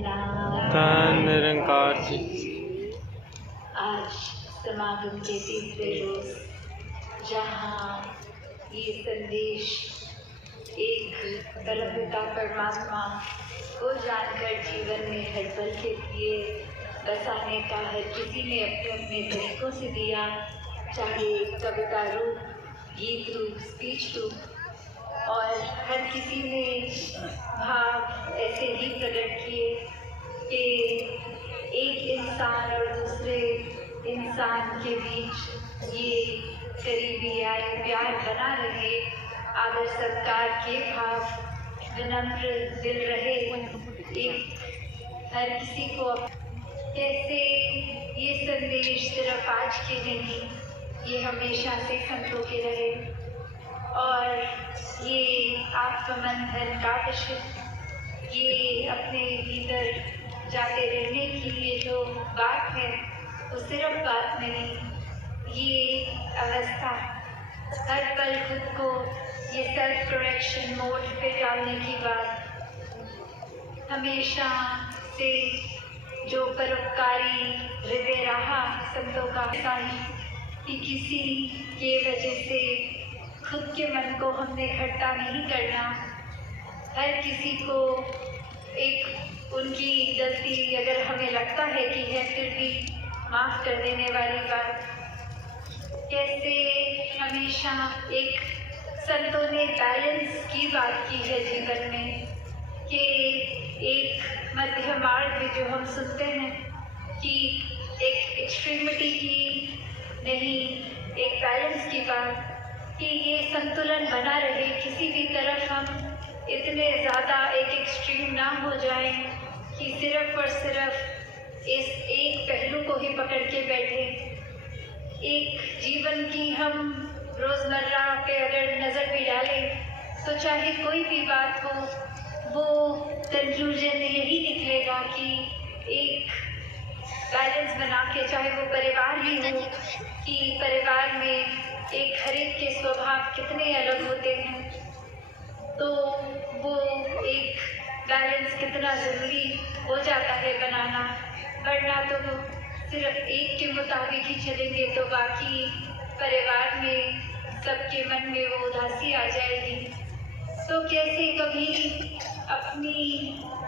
धन निरंकार जी। आज समागम के तीसरे रोज जहाँ ये संदेश एक परमपिता परमात्मा को जानकर जीवन में हर पल के लिए बसाने का हर किसी ने अपने अपने तरीकों से दिया, चाहे कविता रूप, गीत रूप, स्पीच रूप, और हर किसी ने भाव ऐसे ही प्रकट किए कि एक इंसान और दूसरे इंसान के बीच ये करीबी आए प्यार बना रहे, आदर सत्कार के भाव, विनम्र दिल रहे, एक हर किसी को कैसे ये संदेश सिर्फ आज के नहीं, ये हमेशा से संतों के रहे। और ये आत्मबंधन का विषय, ये अपने भीतर जाते रहने की ये जो बात है वो सिर्फ बात नहीं, ये अवस्था हर पल खुद को ये सेल्फ करेक्शन मोड पे डालने की बात, हमेशा से जो परोपकारी हृदय रहा संतों का ऐसा ही कि किसी के वजह से खुद के मन को हमने खट्टा नहीं करना, हर किसी को एक उनकी गलती अगर हमें लगता है कि है फिर भी माफ़ कर देने वाली बात। कैसे हमेशा एक संतों ने बैलेंस की बात की है जीवन में कि एक मध्य मार्ग में जो हम सुनते हैं कि एक एक्सट्रीमिटी की नहीं, एक बैलेंस की बात कि ये संतुलन बना रहे, किसी भी तरफ हम इतने ज़्यादा एक एक्सट्रीम ना हो जाएं कि सिर्फ और सिर्फ इस एक पहलू को ही पकड़ के बैठे। एक जीवन की हम रोज़मर्रा पे अगर नज़र भी डालें तो चाहे कोई भी बात हो, वो कंक्लूजन यही निकलेगा कि एक बैलेंस बना के, चाहे वो परिवार ही हो कि परिवार में एक हर एक के स्वभाव कितने अलग होते हैं, तो वो एक बैलेंस कितना ज़रूरी हो जाता है बनाना, वरना तो सिर्फ एक के मुताबिक ही चलेंगे तो बाकी परिवार में सबके मन में वो उदासी आ जाएगी। तो कैसे कभी अपनी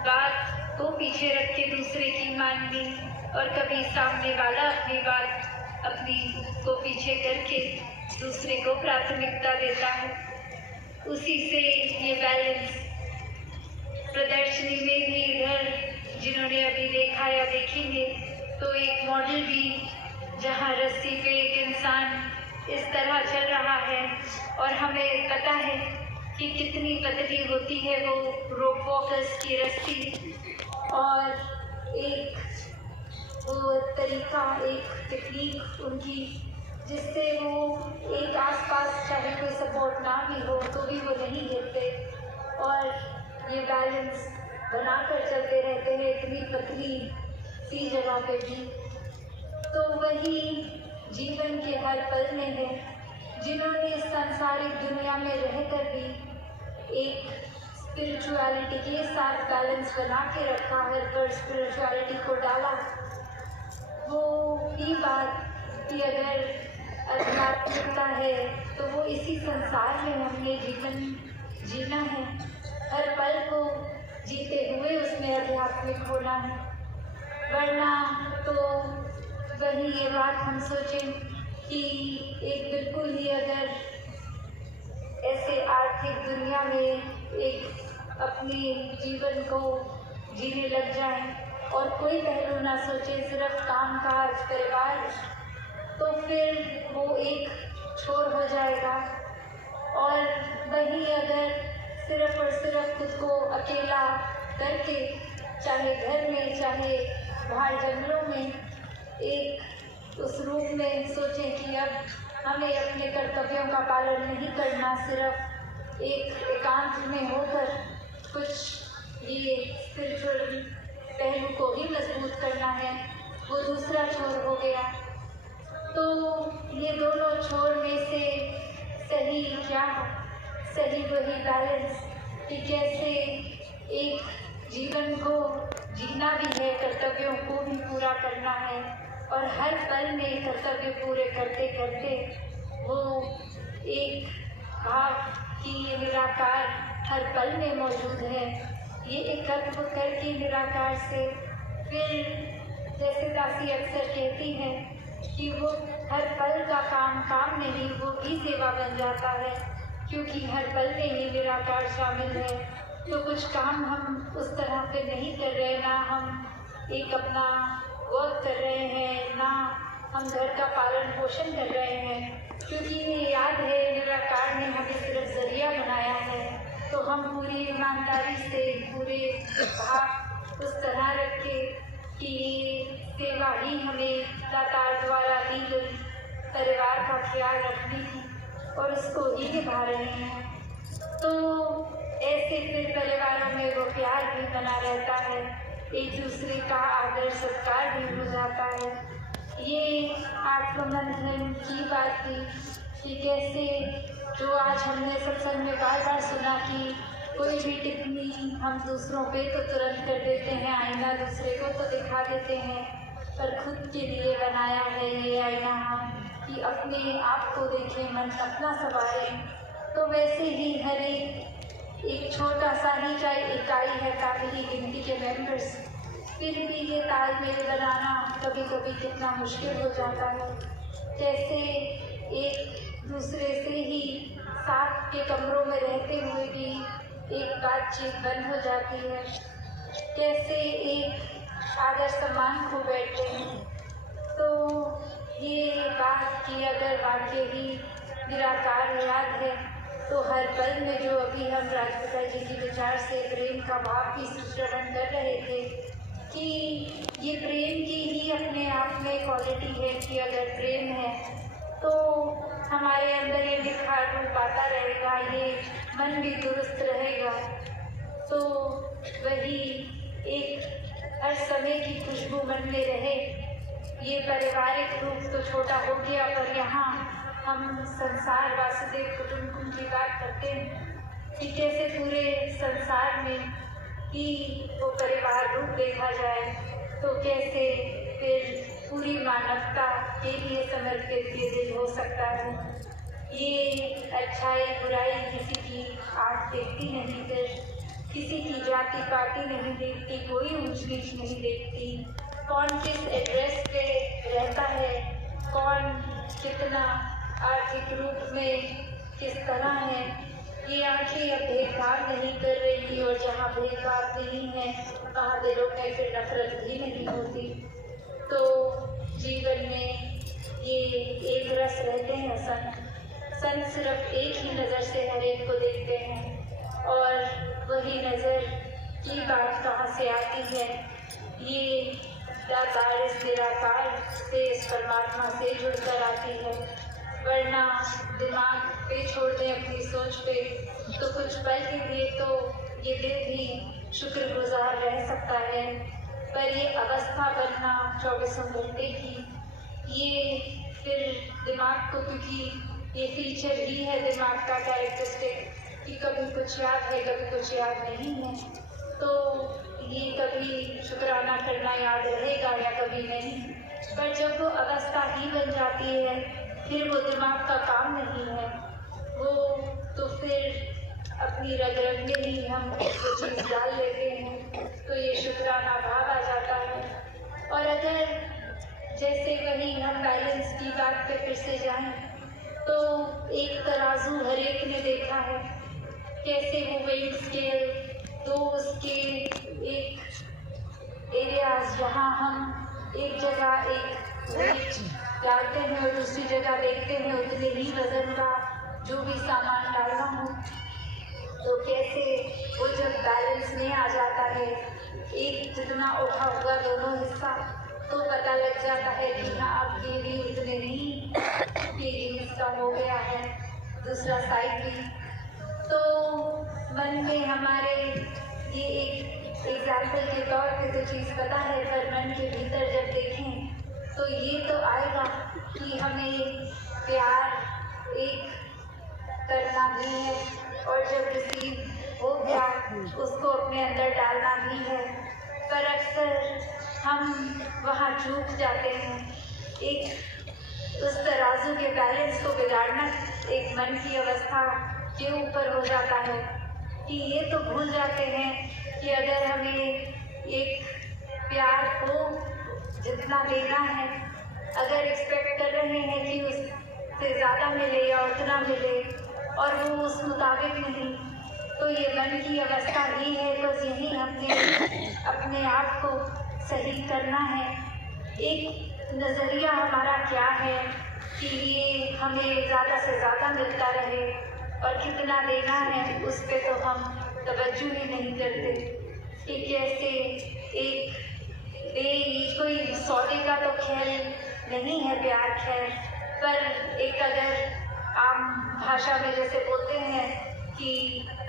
बात को पीछे रख के दूसरे की माननी, और कभी सामने वाला अपनी बात अपनी को पीछे करके दूसरे को प्राथमिकता देता है। उसी से ये बैलेंस प्रदर्शनी में भी इधर जिन्होंने अभी देखा या देखेंगे तो एक मॉडल भी जहाँ रस्सी पे एक इंसान इस तरह चल रहा है और हमें पता है कि कितनी पतली होती है वो रोप वॉकर्स की रस्सी, और एक वो तरीका, एक टेक्निक उनकी जिससे वो एक आसपास चाहे कोई सपोर्ट ना भी हो तो भी वो नहीं गिरते और ये बैलेंस बनाकर चलते रहते हैं इतनी पतली सी जगह पे भी। तो वही जीवन के हर पल में है जिन्होंने इस सांसारिक दुनिया में रहकर भी एक स्पिरिचुअलिटी के साथ बैलेंस बना के रखा है, पर स्पिरिचुअलिटी को डाला। वो ही बात कि अगर आध्यात्मिकता है तो वो इसी संसार में हमने जीवन जीना है, हर पल को जीते हुए उसमें आध्यात्मिक होना है, वरना तो वही ये बात हम सोचें कि एक बिल्कुल ही अगर ऐसे आर्थिक दुनिया में एक अपने जीवन को जीने लग जाएं और कोई पहलू ना सोचे, सिर्फ काम काज परिवार, तो फिर वो एक छोर हो जाएगा। और वही अगर सिर्फ और सिर्फ खुद को अकेला करके, चाहे घर में चाहे बाहर जंगलों में, एक उस रूप में सोचें कि अब हमें अपने कर्तव्यों का पालन नहीं करना, सिर्फ एक एकांत में होकर कुछ ये स्पिरिचुअल पहलू को ही मजबूत करना है, वो दूसरा छोर हो गया। तो ये दोनों छोर में से सही क्या है? सही वही बैलेंस कि कैसे एक जीवन को जीना पूरा करना है और हर पल में कर्तव्य पूरे करते करते वो एक भाव कि ये निराकार हर पल में मौजूद है, ये एकत्व करके निराकार से फिर जैसे दासी अक्सर कहती है कि वो हर पल का काम नहीं, वो भी सेवा बन जाता है, क्योंकि हर पल में ही निराकार शामिल है। तो कुछ काम हम उस तरह पे नहीं कर रहे, ना हम एक अपना वर्क कर रहे हैं, ना हम घर का पालन पोषण कर रहे हैं, क्योंकि ये याद है निराकार ने हमें सिर्फ जरिया बनाया है। तो हम पूरी ईमानदारी से पूरे भाव उस तरह रखे कि ये सेवा ही हमें दातार द्वारा दी गई परिवार का ख्याल रखनी थी और उसको ही निभा रहे हैं। तो ऐसे फिर परिवारों में वो प्यार भी बना रहता है, एक दूसरे का आदर सत्कार भी हो जाता है। ये आत्ममंथन की बात थी कि कैसे जो आज हमने सत्संग में बार बार सुना कि कोई भी टिप्पणी हम दूसरों पे तो तुरंत कर देते हैं, आईना दूसरे को तो दिखा देते हैं, पर खुद के लिए बनाया है ये आईना हम कि अपने आप को देखें, मन अपना संवारें। तो वैसे ही हर एक छोटा सा ही चाहे इकाई है, काफ़ी ही गिनती के मेंबर्स, फिर भी ये तालमेल बनाना कभी कभी कितना मुश्किल हो जाता है। जैसे एक दूसरे से ही साथ के कमरों में रहते हुए भी एक बातचीत बंद हो जाती है, कैसे एक आदर सम्मान खो बैठते हैं। तो ये बात की अगर वाकई ही निराकार याद है तो हर पल में जो अभी हम राजपिता जी के विचार से प्रेम का भाव भी श्रवण कर रहे थे कि ये प्रेम की ही अपने आप में क्वालिटी है कि अगर प्रेम है तो हमारे अंदर ये निखार रूप आता रहेगा, ये मन भी दुरुस्त रहेगा। तो वही एक हर समय की खुशबू मन में रहे। ये पारिवारिक रूप तो छोटा हो गया, पर यहाँ हम संसार वासुदेव कुटुंबकम की बात करते हैं कि कैसे पूरे संसार में ही वो परिवार रूप देखा जाए, तो कैसे फिर पूरी मानवता के लिए समर्पित ये दिन हो सकता है। ये अच्छाई बुराई किसी की आँख देखती नहीं, फिर किसी की जाति पाति नहीं देखती, कोई ऊंच नीच नहीं देखती, कौन किस एड्रेस पे रहता है, कौन कितना आर्थिक रूप में किस तरह है, ये आंखें अब भेदभाव नहीं कर रही। और जहाँ भेदभाव नहीं है वहाँ दिलों में फिर नफरत भी नहीं होती। तो जीवन में ये एक रस रहते हैं संत सिर्फ एक ही नज़र से हर एक को देखते हैं, और वही नज़र की बात कहाँ से आती है, ये दातार इस निराकार से, इस परमात्मा से जुड़कर आती है। वरना दिमाग पे छोड़ दें अपनी सोच पे तो कुछ पल के लिए तो ये दिल भी शुक्रगुजार रह सकता है, पर ये अवस्था बनना 24 घंटे की, ये फिर दिमाग को, क्योंकि ये फीचर ही है दिमाग का कैरेक्टरिस्टिक कि कभी कुछ याद है कभी कुछ याद नहीं है, तो ये कभी शुक्राना करना याद रहेगा या कभी नहीं। पर जब वो अवस्था ही बन जाती है फिर वो दिमाग का काम नहीं है, वो तो फिर अपनी रग रग में ही हम वो चीज़ डाल लेते हैं, तो ये शुक्राना भाव आ जाता है। और अगर जैसे वही हम बैलेंस की बात पे फिर से जाएं तो एक तराजू हर एक ने देखा है, कैसे वो वेट स्केल तो उसके एक एरियाज जहाँ हम एक जगह एक वेट डालते हैं और दूसरी जगह देखते हैं उतने ही वजन का जो भी सामान डालना हो, तो कैसे वो जब बैलेंस में आ जाता है, एक जितना उठा हुआ दोनों हिस्सा, तो पता लग जाता है कि हाँ अब ये भी उतने नहीं केजी इसका हो गया है, दूसरा साइड भी। तो मन में हमारे ये एक एग्जाम्पल के तौर पे तो चीज़ पता है, पर मन के भीतर जब देखें तो ये तो आएगा कि हमें प्यार एक करना भी है और जब रिसीव हो गया उसको अपने अंदर डालना भी है। पर अक्सर हम वहाँ चूक जाते हैं। एक उस तराजू के बैलेंस को बिगाड़ना एक मन की अवस्था के ऊपर हो जाता है कि ये तो भूल जाते हैं कि अगर हमें एक प्यार को जितना देना है, अगर एक्सपेक्ट कर रहे हैं कि उससे ज़्यादा मिले या उतना मिले और वो उस मुताबिक नहीं, तो ये मन की अवस्था ही है। बस यही हमने अपने आप को सही करना है। एक नज़रिया हमारा क्या है कि ये हमें ज़्यादा से ज़्यादा मिलता रहे और कितना देना है उस पे तो हम तवज्जो ही नहीं करते कि कैसे एक ये कोई सौदे का तो खेल नहीं है प्यार खैर, पर एक अगर आम भाषा में जैसे बोलते हैं कि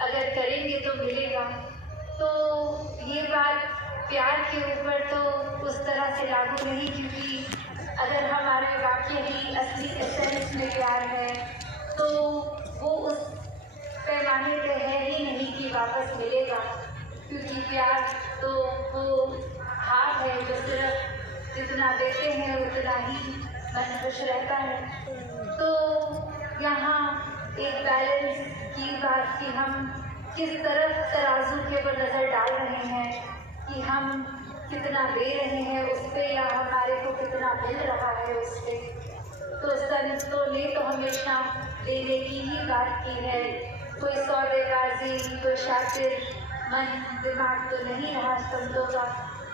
अगर करेंगे तो मिलेगा, तो ये बात प्यार के ऊपर तो उस तरह से लागू नहीं, क्योंकि अगर हमारे वाक्य ही असली एसेंस में प्यार है तो वो उस पैमाने पे है ही नहीं कि वापस मिलेगा, क्योंकि प्यार तो वो हाथ है जो सिर्फ जितना देते हैं उतना ही मन खुश रहता है। तो यहाँ एक बैलेंस की बात कि हम किस तरफ तराजू के ऊपर नज़र डाल रहे हैं कि हम कितना दे रहे हैं उस पर या हमारे को कितना मिल रहा है उस पर। तो संतों ने तो हमेशा देने की ही बात की है। कोई सौदेबाजी, कोई शातिर मन दिमाग तो नहीं रहा संतों का,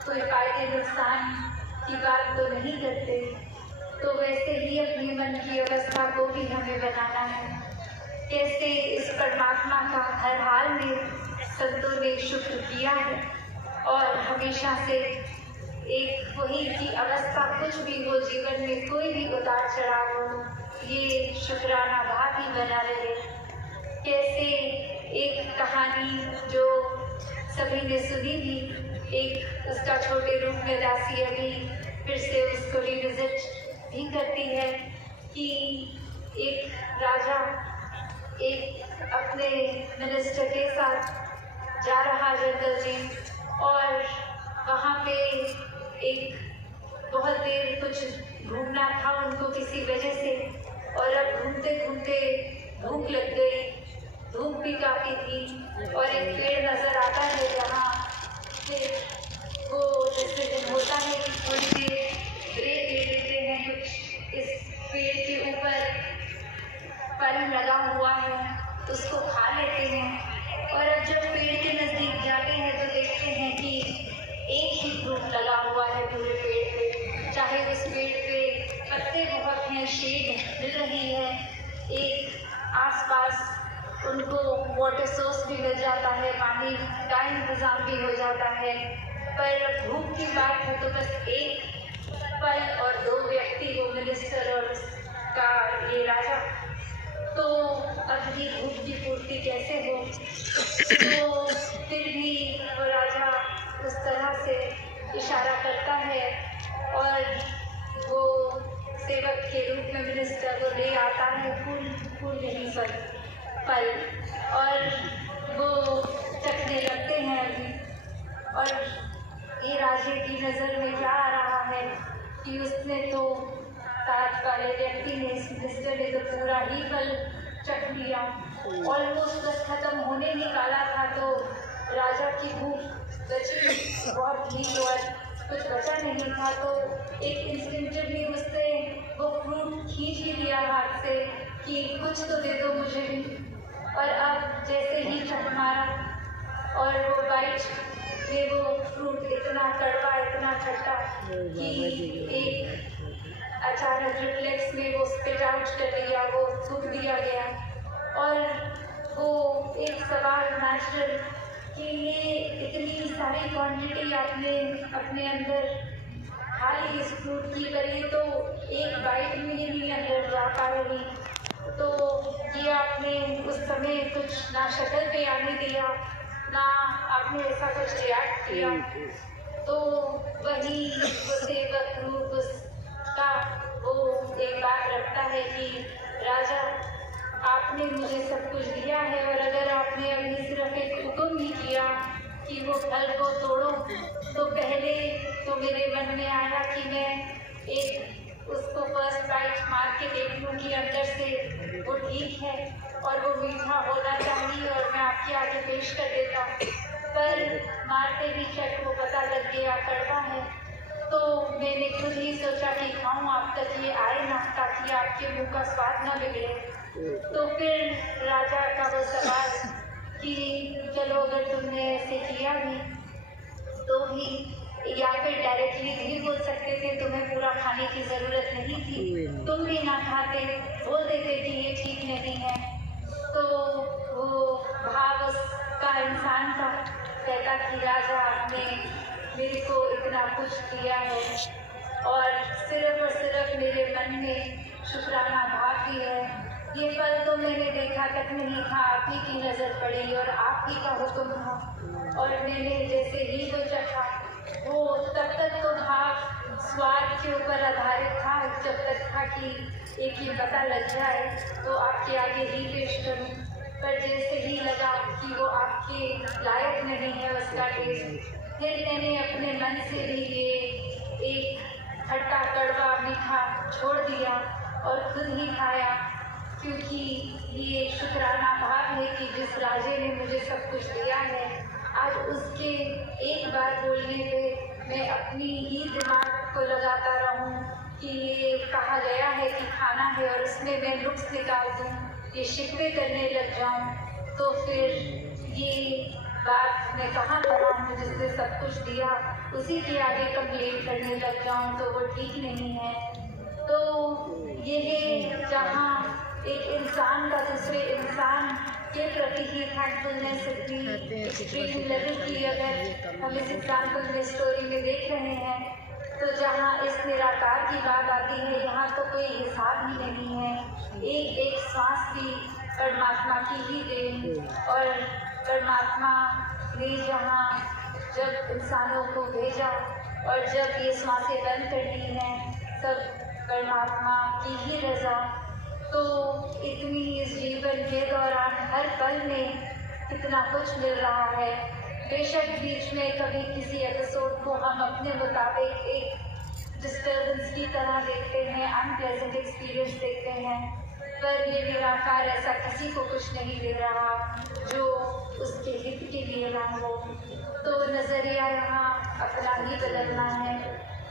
कोई फायदे नुकसान की बात तो नहीं करते। तो वैसे ही अपने मन की अवस्था को भी हमें बनाना है। कैसे इस परमात्मा का हर हाल में संतों ने शुक्र किया है और हमेशा से एक वही की अवस्था कुछ भी हो जीवन में, कोई भी उतार चढ़ाव हो, ये शुक्राना भाव ही बना रहे। कैसे एक कहानी जो सभी ने सुनी भी, एक उसका छोटे रूप में दासी अभी फिर से उसको रिविजिट भी करती है कि एक राजा एक अपने मिनिस्टर के साथ जा रहा जंगल में और वहाँ पे एक बहुत देर कुछ घूमना था उनको किसी वजह से, और अब घूमते घूमते भूख लग गई, धूप भी काफ़ी थी और एक पेड़ नज़र आता है जहाँ से वो जैसे दिन होता है कि थोड़ी देर ब्रेक ले लेते हैं, कुछ इस पेड़ के ऊपर फल लगा हुआ है उसको खा लेते हैं। और अब जब पेड़ के नज़दीक जाते हैं तो देखते हैं कि एक ही फ्रूट लगा हुआ है पूरे पेड़ पे, चाहे उस पेड़ पे पत्ते बहुत हैं, शेड मिल रही है, एक आसपास उनको वाटर सोर्स भी मिल जाता है, पानी का इंतज़ाम भी हो जाता है, पर भूख की बात है तो बस एक फल और दो व्यक्ति, वो मिनिस्टर और उसका ये राजा। तो अब ये भूख की पूर्ति कैसे हो? तो फिर भी वो राजा उस तरह से इशारा करता है और वो सेवक के रूप में मिनिस्टर को ले आता है फूल नहीं फल, और वो चखने लगते हैं अभी। और ये राजे की नज़र में क्या आ रहा है कि उसने तो साथ वाले व्यक्ति ने, इस मिनिस्टर ने तो पूरा ही फल चख लिया, ऑलमोस्ट बस खत्म होने ही वाला था तो राजा की भूख बची बहुत ही, और कुछ बचा नहीं था तो एक इंस्टिंक्टिवली उसने वो फ्रूट खींच ही लिया हाथ से कि कुछ तो दे दो मुझे भी। और अब जैसे ही चख मारा और वो बाइट में वो फ्रूट इतना कड़वा, इतना खट्टा कि एक अचानक रिफ्लेक्स में वो स्पिट आउट कर दिया, वो थूक दिया गया। और वो एक सवाल नेचुरल कि ये इतनी सारी क्वांटिटी आपने अपने अंदर खा ली इस फ्रूट की, पर ये तो एक बाइट में ही नहीं अंदर जा पा रही, तो ये आपने उस समय कुछ ना शक्ल पे आने दिया, ना आपने ऐसा कुछ रिएक्ट किया। तो वही वो सेवक रूप उसका वो एक बात रखता है कि राजा आपने मुझे सब कुछ दिया है, और अगर आपने अभी सिर्फ एक हुक्म ही किया कि वो फल को तोड़ो, तो पहले तो मेरे मन में आया कि मैं एक उसको फर्स्ट बाइट मार के देख लूँ कि अंदर से वो ठीक है और वो मीठा होना चाहिए और मैं आपके आगे पेश कर देता हूँ। पर मारते ही चट वो पता लग गया कड़वा है, तो मैंने खुद ही सोचा कि खाऊं आप तक ये आए ना, ताकि आपके मुंह का स्वाद ना बिगड़े। तो फिर राजा का वो सवाल कि चलो अगर तुमने ऐसे किया भी तो भी, या फिर डायरेक्टली भी बोल सकते थे तुम्हें पूरा खाने की ज़रूरत नहीं थी, तुम भी ना खाते, बोल देते कि ये ठीक नहीं है। तो वो भाव उसका इंसान का कहता कि राजा आपने मेरे को इतना कुछ किया है और सिर्फ मेरे मन में शुक्राना भाव भी है। ये पल तो मैंने देखा तक नहीं था, आप ही की नज़र पड़ी और आप ही का हुक्म था, और मैंने जैसे ही वो चखा वो तब तक तो भाव स्वाद के ऊपर आधारित था, जब तक था कि एक ये पता लग जाए तो आपके आगे ही पेश करूं। पर जैसे ही लगा कि वो आपके लायक नहीं है उसका टेस्ट, फिर मैंने अपने मन से भी ये एक खट्टा कड़वा मीठा छोड़ दिया और खुद ही खाया, क्योंकि ये शुक्राना भाव है कि जिस राजे ने मुझे सब कुछ दिया है, आज उसके एक बार बोलने पे मैं अपनी ही दिमाग को लगाता रहूं कि ये कहा गया है कि खाना है और उसमें मैं नुक्स निकाल दूं, ये शिकवे करने लग जाऊं, तो फिर ये बात मैं कहाँ कराऊँ, जिसने सब कुछ दिया उसी के आगे कंप्लेन करने लग जाऊँ तो वो ठीक नहीं है। तो ये है जहाँ एक इंसान का दूसरे इंसान के प्रति ही थैंकफुलनेस इतनी एक्सट्रीम लेवल की अगर हम इस एग्जाम्पल में स्टोरी में देख रहे हैं, तो जहाँ इस निराकार की बात आती है, यहाँ तो कोई हिसाब ही नहीं है। एक एक सांस भी परमात्मा की ही देन, और परमात्मा ने जहाँ जब इंसानों को भेजा और जब ये सांसें बंद करनी है, सब परमात्मा की ही रज़ा। तो इतनी इस जीवन के दौरान हर पल में कितना कुछ मिल रहा है। बेशक बीच में कभी किसी एपिसोड को हम अपने मुताबिक एक डिस्टर्बेंस की तरह देखते हैं, अनप्लेजेंट एक्सपीरियंस देखते हैं, पर ये निराकार ऐसा किसी को कुछ नहीं दे रहा जो उसके हित के लिए ना हो। तो नज़रिया यहाँ अपना ही बदलना है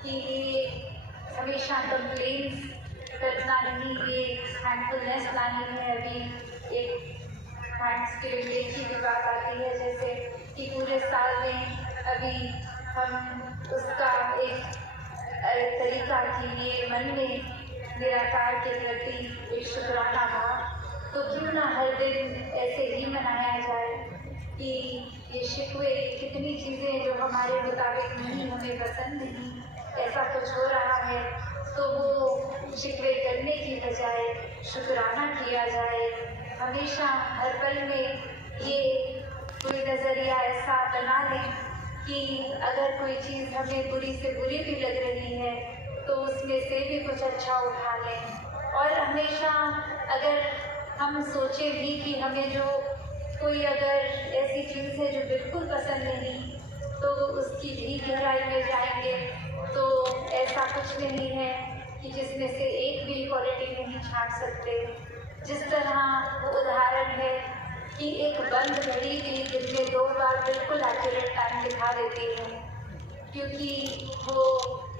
कि ये हमेशा कंप्लेंट्स करना नहीं, ये थैंकफुलनेस लानी है। अभी एक थैंक्स के लिए की भी बात आती है, जैसे कि पूरे साल में अभी हम उसका एक तरीका कि ये मन में निराकार के प्रति एक शुक्राना भाव, तो क्यों ना हर दिन ऐसे ही मनाया जाए कि ये शिकवे कितनी चीज़ें जो हमारे मुताबिक नहीं, हमें पसंद नहीं, ऐसा कुछ हो रहा है, तो वो शिकवे करने की बजाय शुक्राना किया जाए। हमेशा हर पल में ये कोई नज़रिया ऐसा बना लें कि अगर कोई चीज़ हमें बुरी से बुरी भी लग रही है तो उसमें से भी कुछ अच्छा उठा लें। और हमेशा अगर हम सोचें भी कि हमें जो कोई अगर ऐसी चीज़ है जो बिल्कुल पसंद नहीं, तो उसकी भी गहराई में जाएंगे तो ऐसा कुछ नहीं है कि जिसमें से एक भी क्वालिटी नहीं छांट सकते। जिस तरह वो उदाहरण है कि एक बंद घड़ी भी दिन में 2 बार बिल्कुल एक्यूरेट टाइम दिखा देती है, क्योंकि वो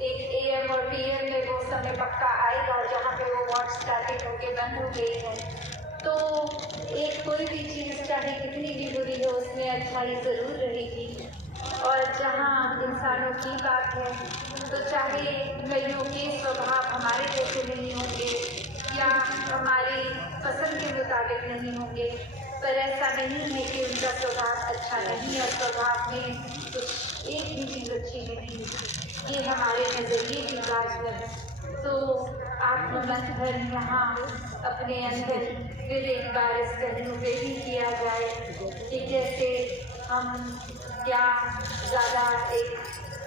एक AM और PM में वो समय पक्का आएगा जहाँ पे वो वॉच स्टार्टिंग होके बंद हो गई है। तो एक कोई भी चीज़ चाहे कितनी भी बुरी हो, उसमें अच्छाई ज़रूर रहेगी। और जहाँ इंसानों की बात है, तो चाहे कईयों के स्वभाव हमारे जैसे नहीं होंगे या हमारी पसंद के मुताबिक नहीं होंगे, पर ऐसा नहीं है कि उनका स्वभाव अच्छा नहीं और स्वभाव में कुछ एक भी चीज़ अच्छी नहीं, ये हमारे नज़रिए की बात है। तो आत्ममंथन यहाँ अपने अंदर फिर एक बार इस पहलू पे भी किया जाए कि कैसे हम क्या ज़्यादा एक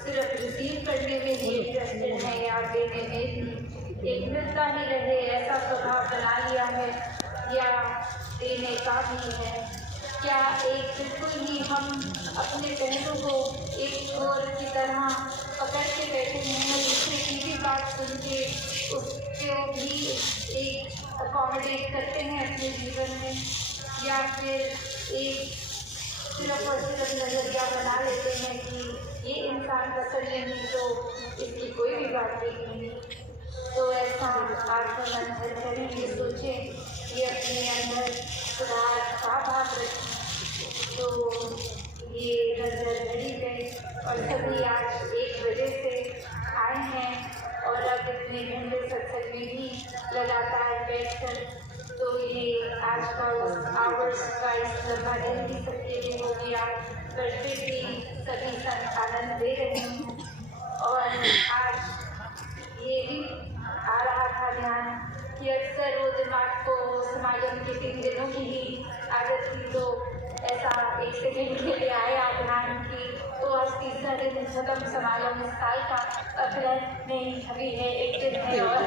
सिर्फ रिसीव करने में ही इंटरेस्टेड हैं या देने में भी एक मिलता ही रहे ऐसा स्वभाव बना लिया है, या देने का भी है। क्या एक बिल्कुल ही हम अपने पहलू को एक छोर की तरह पकड़ के सुन के उसको भी एक अकोमोडेट करते हैं अपने जीवन में, या फिर एक सिर्फ और सिर्फ नज़रिया बना लेते हैं कि ये इंसान पसंद नहीं तो इसकी कोई भी बात नहीं। तो ऐसा आत्ममंथन करें, ये सोचें, ये अपने अंदर सुधार का भाव रखें। तो ये नजर घड़ी गई और सभी आज 1 बजे से आए हैं और अब इतने घंटे सत्संग में भी लगातार बैठकर, तो ये आज का उस आवर्स का इस लम्बा दिन भी सबके लिए हो गया, पर फिर भी सभी संत आनंद दे रहे हैं। और आज ये भी आ रहा था ध्यान कि अक्सर वो दिमाग को समागम के 3 दिनों की ही आदत थी, तो ऐसा 1 सेकेंड के लिए आया ध्यान की, तो आज 3रा दिन खत्म समागम इस साल का, अप्रैल नहीं अभी है 1 दिन है। और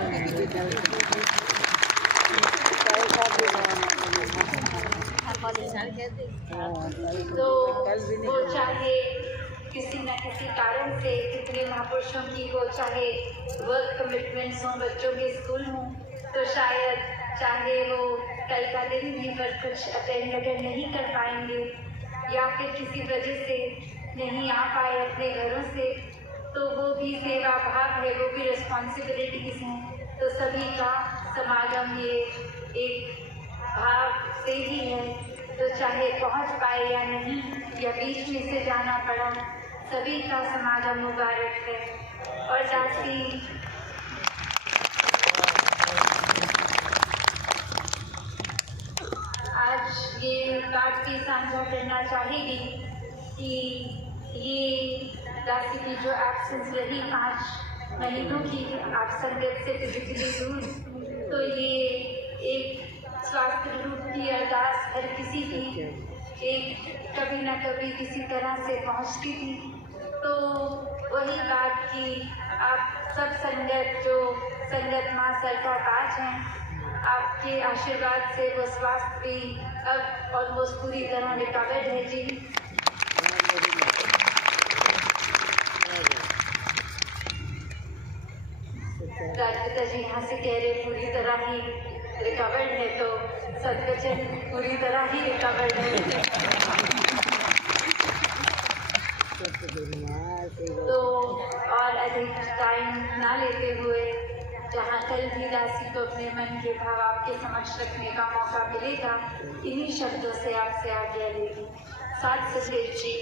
तो वो चाहे किसी न किसी कारण से, कितने महापुरुषों की हो, चाहे वर्क कमिटमेंट्स हों, बच्चों के स्कूल हों, तो शायद चाहे वो कल का दिन भी पर कुछ अटेंड अगर नहीं कर पाएंगे या फिर किसी वजह से नहीं आ पाए अपने घरों से, तो वो भी सेवा भाव है, वो भी रिस्पॉन्सिबिलिटीज़ हैं। तो सभी का समागम ये एक भाव से ही है, तो चाहे पहुंच पाए या नहीं, या बीच में से जाना पड़ा, सभी का समागम मुबारक है। और दासी आज ये बात भी साझा करना चाहेगी कि ये दासी की जो एब्सेंस रही 5 महीनों की, आप संगत से फिजिकली दूर, तो ये एक स्वास्थ्य रूप की अरदास हर किसी की एक कभी न कभी किसी तरह से पहुंचती थी। तो वही बात कि आप सब संगत, जो संगत माँ सर का ताज हैं, आपके आशीर्वाद से वो स्वास्थ्य भी अब ऑलमोस्ट पूरी तरह रिकवर्ड है जी। राजपिता जी यहाँ से कह रहे पूरी तरह ही रिकवर्ड है, तो सदवचन पूरी तरह ही रिकवर्ड है। तो और अधिक टाइम ना लेते हुए, जहाँ कल भी दासी को अपने मन के भाव आपके समक्ष रखने का मौका मिलेगा, इन्हीं शब्दों से आपसे आज्ञा लेगी। साथ सदैव जी।